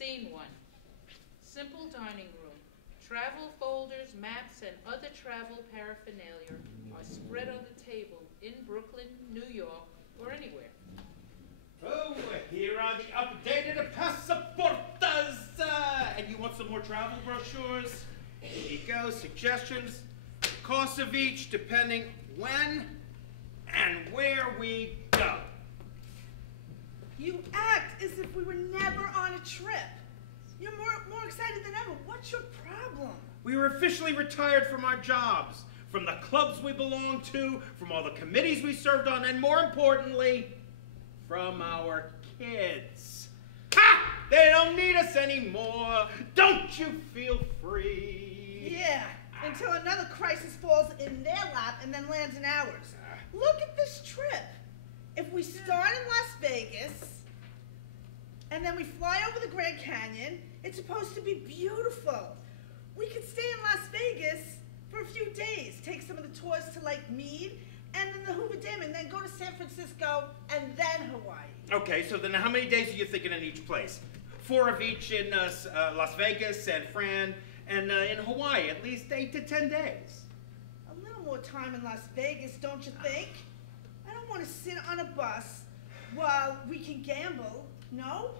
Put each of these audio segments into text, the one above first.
Scene 1. Simple dining room. Travel folders, maps, and other travel paraphernalia are spread on the table in Brooklyn, New York, or anywhere. Oh, here are the updated passaportas. And you want some more travel brochures? Here you go, suggestions. Cost of each depending when and where we go. You act as if we were never on a trip. You're more excited than ever. What's your problem? We were officially retired from our jobs, from the clubs we belonged to, from all the committees we served on, and more importantly, from our kids. Ha! They don't need us anymore. Don't you feel free? Yeah, until another crisis falls in their lap and then lands in ours. Look at this trip. If we start in Las Vegas, and then we fly over the Grand Canyon, it's supposed to be beautiful. We could stay in Las Vegas for a few days, take some of the tours to Lake Mead, and then the Hoover Dam, and then go to San Francisco, and then Hawaii. Okay, so then how many days are you thinking in each place? 4 of each in Las Vegas, San Fran, and in Hawaii, at least 8 to 10 days. A little more time in Las Vegas, don't you think? I don't want to sit on a bus while we can gamble, no?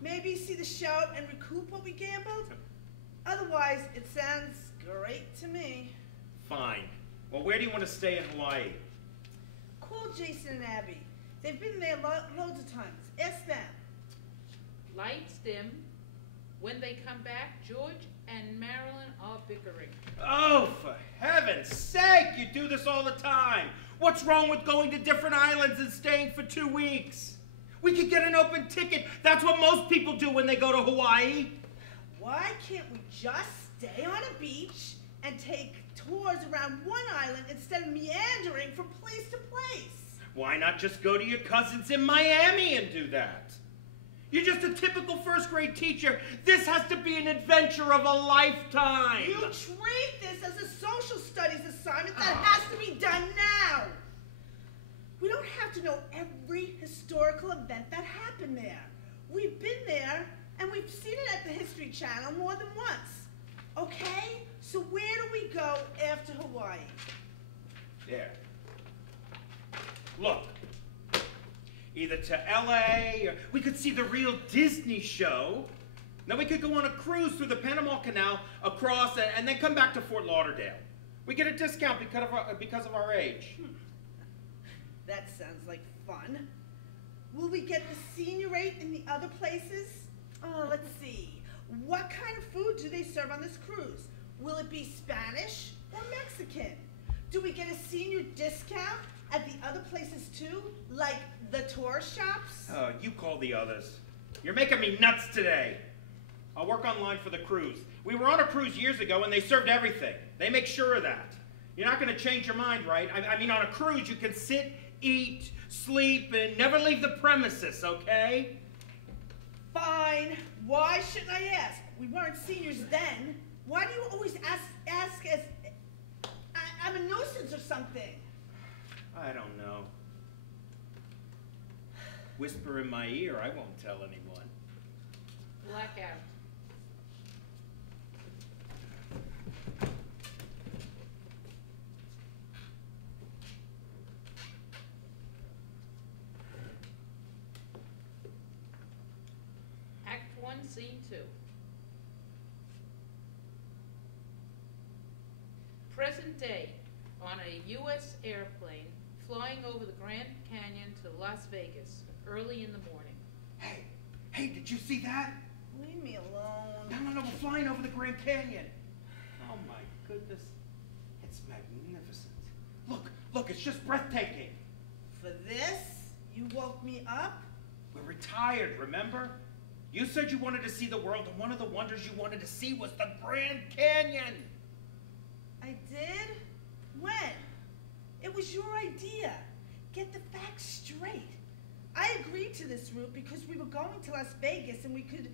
Maybe see the show and recoup what we gambled? Otherwise, it sounds great to me. Fine. Well, where do you want to stay in Hawaii? Call Jason and Abby. They've been there loads of times. Ask them. Lights dim. When they come back, George and Marilyn are bickering. Oh, for heaven's sake, you do this all the time. What's wrong with going to different islands and staying for 2 weeks? We could get an open ticket. That's what most people do when they go to Hawaii. Why can't we just stay on a beach and take tours around one island instead of meandering from place to place? Why not just go to your cousins in Miami and do that? You're just a typical first-grade teacher. This has to be an adventure of a lifetime. You treat this as a social studies assignment that has to be done now. We don't have to know every historical event that happened there. We've been there, and we've seen it at the History Channel more than once. Okay? So where do we go after Hawaii? There. Look. Either to LA, or we could see the real Disney show. Then we could go on a cruise through the Panama Canal across and then come back to Fort Lauderdale. We get a discount because of our age. That sounds like fun. Will we get the senior rate in the other places? Oh, let's see. What kind of food do they serve on this cruise? Will it be Spanish or Mexican? Do we get a senior discount at the other places too? Like the tourist shops? Oh, you call the others. You're making me nuts today. I'll work online for the cruise. We were on a cruise years ago and they served everything. They make sure of that. You're not going to change your mind, right? I mean, on a cruise you can sit, eat, sleep, and never leave the premises, okay? Fine. Why shouldn't I ask? We weren't seniors then. Why do you always ask as I'm a nuisance or something? I don't know. Whisper in my ear, I won't tell anyone. Blackout. Act 1, Scene 2. Present day, on a U.S. airplane flying over the Grand Canyon to Las Vegas early in the morning. Hey, did you see that? Leave me alone. No, we're flying over the Grand Canyon. Oh my goodness, it's magnificent. Look, it's just breathtaking. For this, you woke me up? We're retired, remember? You said you wanted to see the world, and one of the wonders you wanted to see was the Grand Canyon. I did? When? It was your idea. Get the facts straight. I agreed to this route because we were going to Las Vegas and we could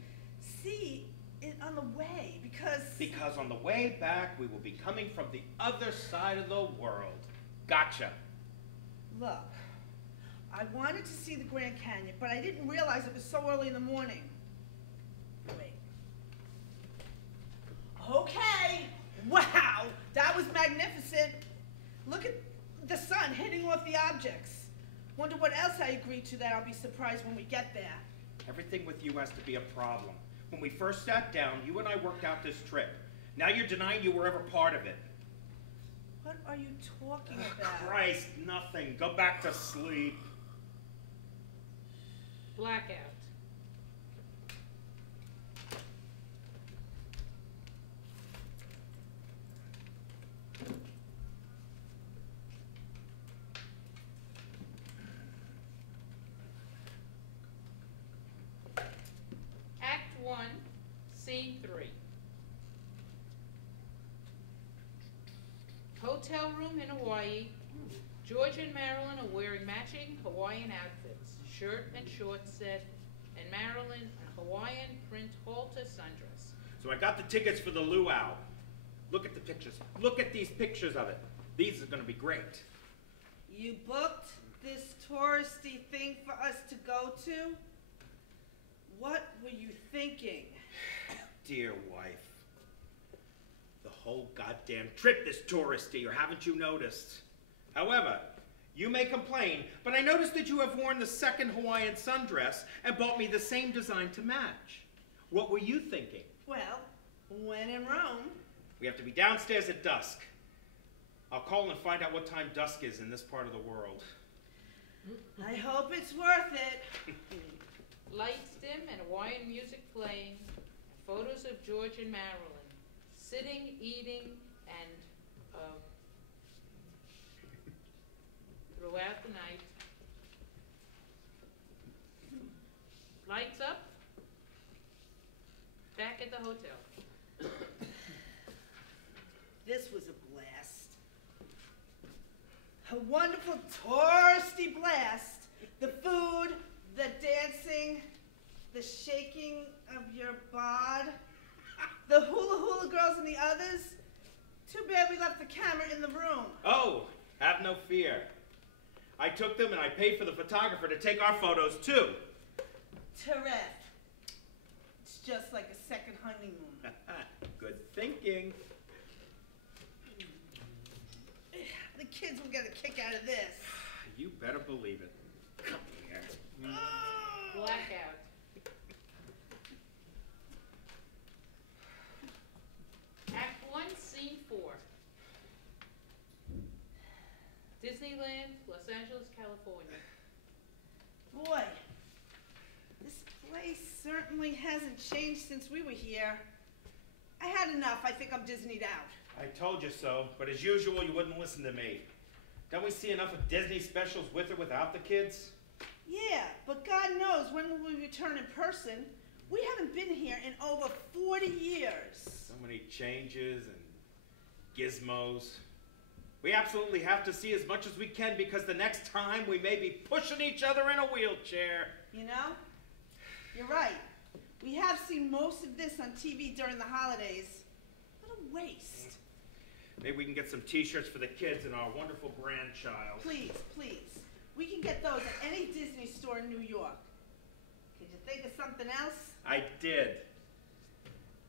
see it on the way because on the way back we will be coming from the other side of the world. Gotcha. Look, I wanted to see the Grand Canyon, but I didn't realize it was so early in the morning. Wait. Okay. Wow, that was magnificent. Look at the sun hitting off the objects. Wonder what else I agreed to that I'll be surprised when we get there. Everything with you has to be a problem. When we first sat down, you and I worked out this trip. Now you're denying you were ever part of it. What are you talking about? Christ, nothing. Go back to sleep. Blackout. Act 1, Scene 3. Hotel room in Hawaii. George and Marilyn are wearing matching Hawaiian outfits, shirt and shorts set, and Marilyn a Hawaiian print halter sundress. So I got the tickets for the luau. Look at the pictures. Look at these pictures of it. These are going to be great. You booked this touristy thing for us to go to? What were you thinking? Dear wife. The whole goddamn trip is touristy, or haven't you noticed? However, you may complain, but I noticed that you have worn the second Hawaiian sundress and bought me the same design to match. What were you thinking? Well, when in Rome. We have to be downstairs at dusk. I'll call and find out what time dusk is in this part of the world. I hope it's worth it. Lights dim and Hawaiian music playing, and photos of George and Marilyn sitting, eating, and throughout the night. Lights up. Back at the hotel. This was a blast. A wonderful touristy blast. The food, the dancing, the shaking of your bod, the hula hula girls and the others. Too bad we left the camera in the room. Oh, have no fear. I took them and I paid for the photographer to take our photos too. Terrific. It's just like a second honeymoon. Good thinking. The kids will get a kick out of this. You better believe it. Come here. Blackout. Act 1, Scene 4. Disneyland, Los Angeles, California. Boy, this place certainly hasn't changed since we were here. I had enough. I think I'm Disneyed out. I told you so, but as usual, you wouldn't listen to me. Don't we see enough of Disney specials with or without the kids? Yeah, but God knows when will we return in person. We haven't been here in over 40 years. So many changes and gizmos. We absolutely have to see as much as we can because the next time we may be pushing each other in a wheelchair. You know, you're right. We have seen most of this on TV during the holidays. What a waste. Maybe we can get some t-shirts for the kids and our wonderful grandchild. Please, please. We can get those at any Disney store in New York. Could you think of something else? I did.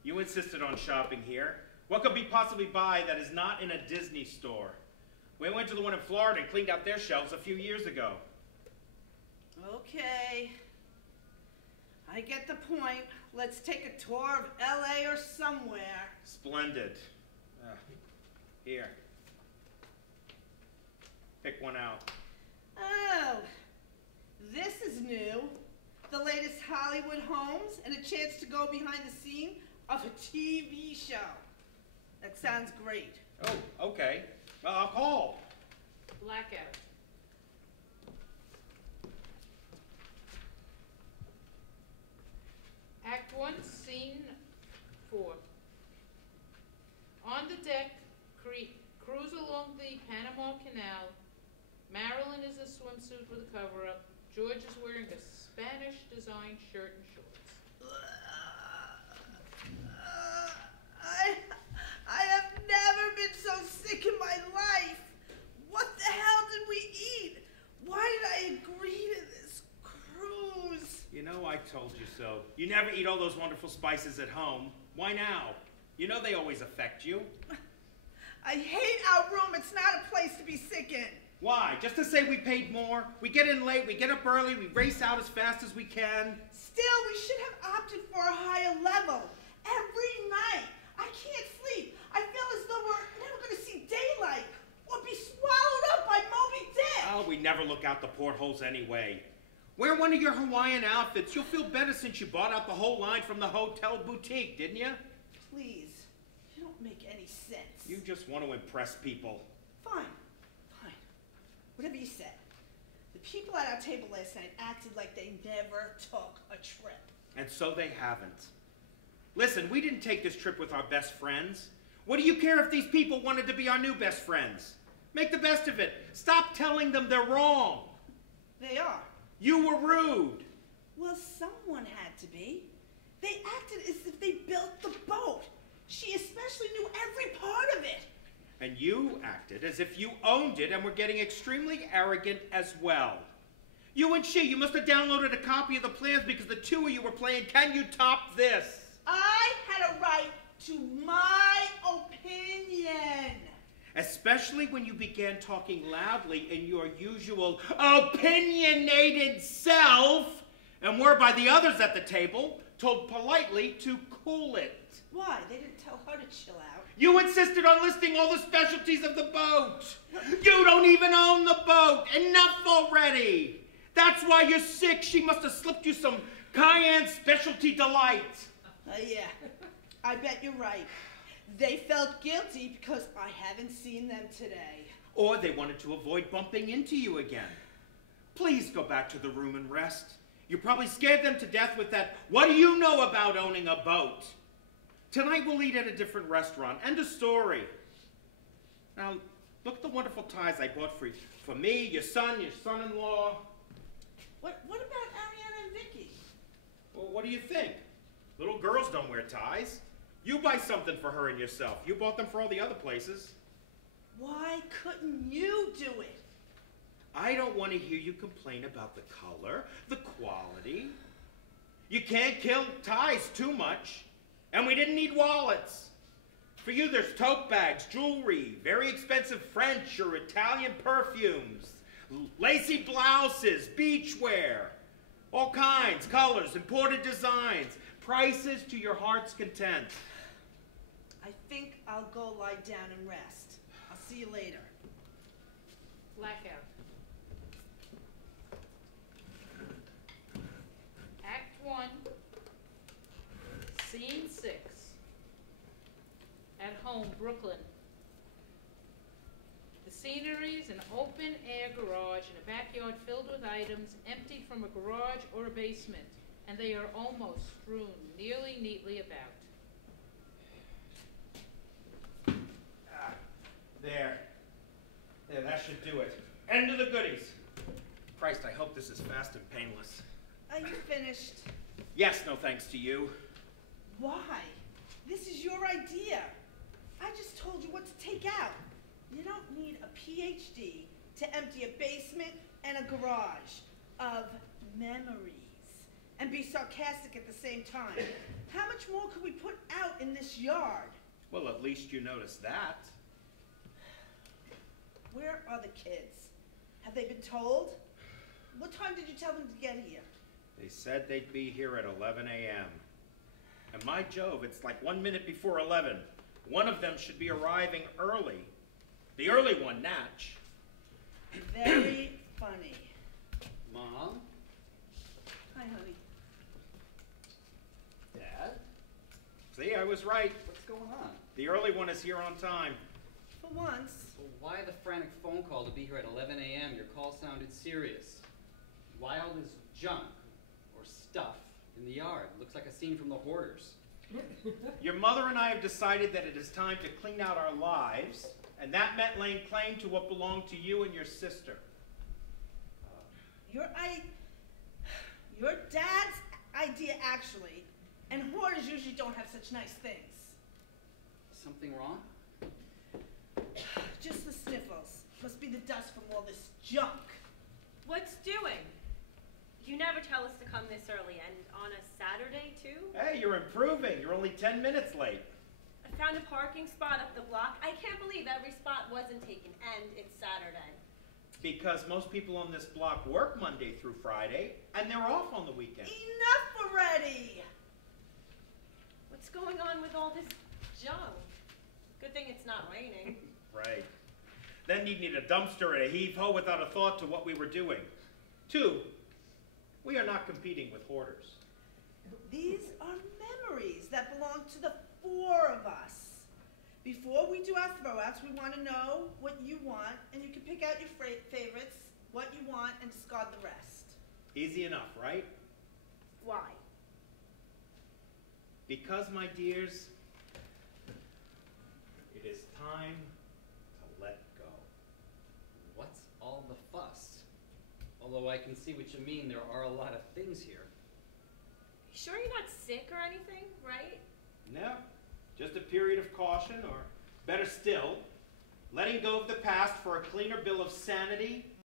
You insisted on shopping here. What could we possibly buy that is not in a Disney store? We went to the one in Florida and cleaned out their shelves a few years ago. Okay. I get the point. Let's take a tour of LA or somewhere. Splendid. Here. Pick one out. Oh, this is new. The latest Hollywood homes and a chance to go behind the scene of a TV show. That sounds great. Oh, okay. Well, I'll call. Blackout. Act 1, Scene 4. On the deck, cruise along the Panama Canal. Marilyn is a swimsuit with a cover-up. George is wearing a Spanish-designed shirt and shorts. I have never been so sick in my life. What the hell did we eat? Why did I agree to this cruise? You know, I told you so. You never eat all those wonderful spices at home. Why now? You know they always affect you. I hate our room. It's not a place to be sick in. Why? Just to say we paid more? We get in late, we get up early, we race out as fast as we can. Still, we should have opted for a higher level. Every night, I can't sleep. I feel as though we're never going to see daylight or be swallowed up by Moby Dick. Oh, we never look out the portholes anyway. Wear one of your Hawaiian outfits. You'll feel better since you bought out the whole line from the hotel boutique, didn't you? Please, you don't make any sense. You just want to impress people. Fine. Whatever you said. The people at our table last night acted like they never took a trip. And so they haven't. Listen, we didn't take this trip with our best friends. What do you care if these people wanted to be our new best friends? Make the best of it. Stop telling them they're wrong. They are. You were rude. Well, someone had to be. They acted as if they built the boat. She especially knew every part of it. And you acted as if you owned it and were getting extremely arrogant as well. You and she, you must have downloaded a copy of the plans because the two of you were playing Can You Top This? I had a right to my opinion. Especially when you began talking loudly in your usual opinionated self and were by the others at the table told politely to cool it. Why? They didn't tell her to chill out. You insisted on listing all the specialties of the boat. You don't even own the boat. Enough already. That's why you're sick. She must have slipped you some Cayenne specialty delight. Yeah, I bet you're right. They felt guilty because I haven't seen them today. Or they wanted to avoid bumping into you again. Please go back to the room and rest. You probably scared them to death with that, what do you know about owning a boat? Tonight we'll eat at a different restaurant. End of story. Now, look at the wonderful ties I bought for you. For me, your son-in-law. What about Ariana and Vicky? Well, what do you think? Little girls don't wear ties. You buy something for her and yourself. You bought them for all the other places. Why couldn't you do it? I don't want to hear you complain about the color, the quality. You can't kill ties too much. And we didn't need wallets. For you, there's tote bags, jewelry, very expensive French or Italian perfumes, lacy blouses, beachwear, all kinds, colors, imported designs, prices to your heart's content. I think I'll go lie down and rest. I'll see you later. Blackout. Act 1, Scene 6. At home, Brooklyn. The scenery is an open-air garage in a backyard filled with items emptied from a garage or a basement, and they are almost strewn nearly neatly about. There, that should do it. End of the goodies. Christ, I hope this is fast and painless. Are you finished? Yes, no thanks to you. Why? This is your idea. I just told you what to take out. You don't need a PhD to empty a basement and a garage of memories and be sarcastic at the same time. How much more could we put out in this yard? Well, at least you noticed that. Where are the kids? Have they been told? What time did you tell them to get here? They said they'd be here at 11 a.m. And my Jove, it's like 1 minute before 11. One of them should be arriving early. The early one, Natch. Very funny. Mom? Hi, honey. Dad? See, I was right. What's going on? The early one is here on time. For once. Well, why the frantic phone call to be here at 11 a.m.? Your call sounded serious. Why all this junk or stuff in the yard? Looks like a scene from the Hoarders. Your mother and I have decided that it is time to clean out our lives, and that meant laying claim to what belonged to you and your sister. Your dad's idea, actually, and hoarders usually don't have such nice things. Something wrong? Just the sniffles. Must be the dust from all this junk. What's doing? You never tell us to come this early, and on a Saturday, too? Hey, you're improving. You're only 10 minutes late. I found a parking spot up the block. I can't believe every spot wasn't taken, and it's Saturday. Because most people on this block work Monday through Friday, and they're off on the weekend. Enough already! What's going on with all this junk? Good thing it's not raining. Right. Then you'd need a dumpster and a heave-ho without a thought to what we were doing. 2, we are not competing with hoarders. These are memories that belong to the 4 of us. Before we do our throwouts, we want to know what you want, and you can pick out your favorites, what you want, and discard the rest. Easy enough, right? Why? Because, my dears, it is time to let go. What's all the fuss? Although I can see what you mean, there are a lot of things here. You sure you're not sick or anything, right? No, just a period of caution, or better still, letting go of the past for a cleaner bill of sanity